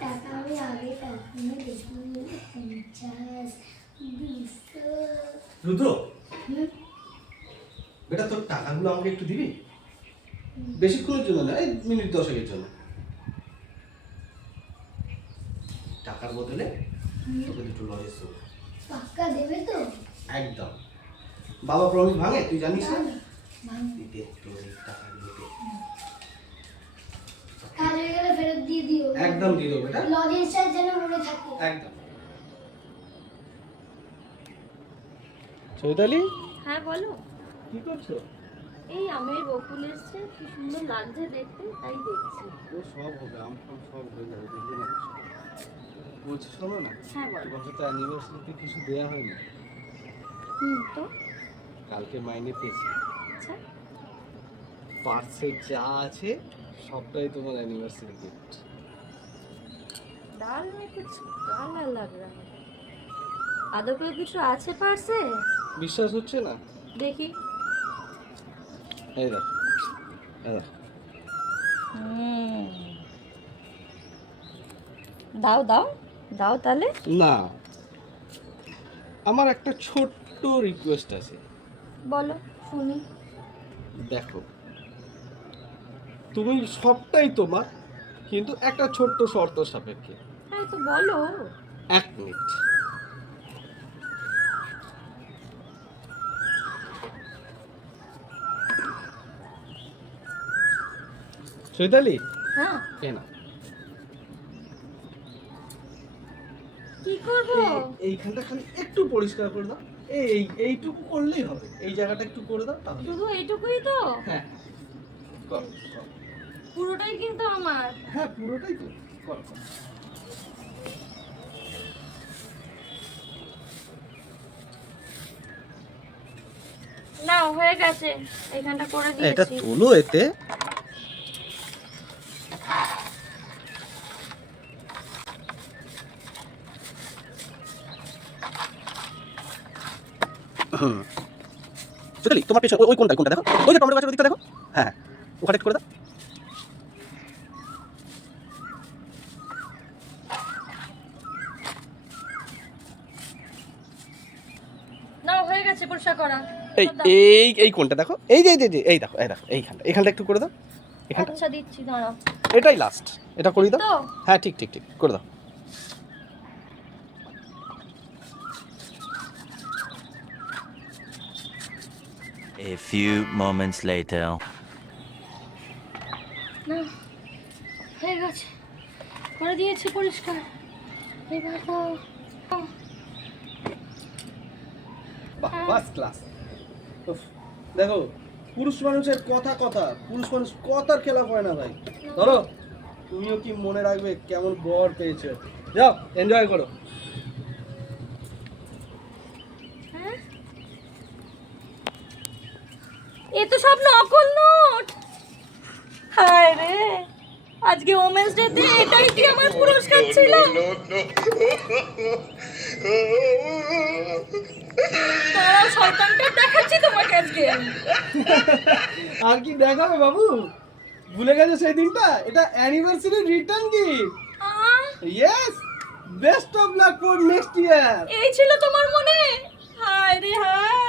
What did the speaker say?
টাকা আমি আগে কাকিমা দেখিনি 50 200 রুদ্র বেটা তোর টাকাগুলো আমাকে একটু দিবি বেশিক্ষণের জন্য না এই মিনিট 10 জন্য টাকার বদলে তোকে দুটো লজেস দেবো পাক্কা দেবে তো একদম বাবা প্রমিস ভাঙে তুই জানিস না ভাঙবে দিতে তোর এই টাকাগুলো দে কাজ হয়ে গেলে ফেরত দিয়ে দিও একদম দিয়ে দেবো বেটা লজেসটা যেন মনে থাকে একদম চৈতালি হ্যাঁ বলো কি করছো এই আমের বকুল এসছে কি সুন্দর লাগছে দেখতে তাই দেখছি ও সব হবে আম ফাম সব হয়ে যাবে দেখবে না বলছি শোনো না হ্যাঁ বলো তোমাকে তো অ্যানিভার্সারিতে কিছু দেওয়া হয়নি তো কালকে মাইনে পেয়েছি আচ্ছা পার্সে যা আছে সবটাই তোমার অ্যানিভার্সারি গিফট दाल में कुछ काला लग रहा है आदौ করে কিছু আছে পার্সে বিশ্বাস হচ্ছে না দেখি এই দেখ এই দেখ দাও দাও দাও তাহলে না আমার একটা ছোট্ট রিকোয়েস্ট আছে বলো শুনি দেখো তুমি সবটাই তোমার কিন্তু একটা ছোট্ট শর্ত সাপেক্ষে হ্যাঁ তো বলো 1 মিনিট চৈতালি হ্যাঁ এ না কি করব এইখানটা খালি একটু পরিষ্কার করে দাও এইটুকু করলেই হবে এই জায়গাটা একটু করে দাও তাহলে শুধু এইটুকুই তো হ্যাঁ কর কর। পুরোটাই কিন্তু আমার হ্যাঁ পুরোটাই তো কর কর। নাও হয়ে গেছে এইখানটা করে এটা দিয়েছি তোলো এতে চলি তোমার পেছনে ওই কোনটা কোনটা দেখো ওই যে টমেটো গাছের দিকটা দেখো হ্যাঁ ওখানে একটু করে দাও নাও হয়ে গেছে পরিষ্কার করা এই এই কোনটা দেখো এই যে এই দেখো এইখানটা একটু করে দাও এখানটা আচ্ছা দিচ্ছি দাঁড়াও এটাই লাস্ট এটা করে দাও তো হ্যাঁ ঠিক করে দাও A few moments later. না হয়ে গেছে করে দিয়েছি পরিষ্কার এবার দাও ফার্স্ট ক্লাস দেখো পুরুষ মানুষের পুরুষ মানুষ কথার খেলা হয় না ভাই ধরো তুমিও কি মনে রাখবে কেমন বর পেয়েছো যাও এনজয় করো হ্যাঁ এ তো সব নকল নোট হায় রে আজকে ওমেন্স ডে তে এটাই কি আমার পুরস্কার ছিল দাঁড়াও শয়তানটা দেখাচ্ছি তোমাকে আজকে আর কি দেখাবে বাবু ভুলে গেছো সেই দিনটা এটা anniversary return gift yes best of luck for next year এই ছিল তোমার মনে হায় রে হায়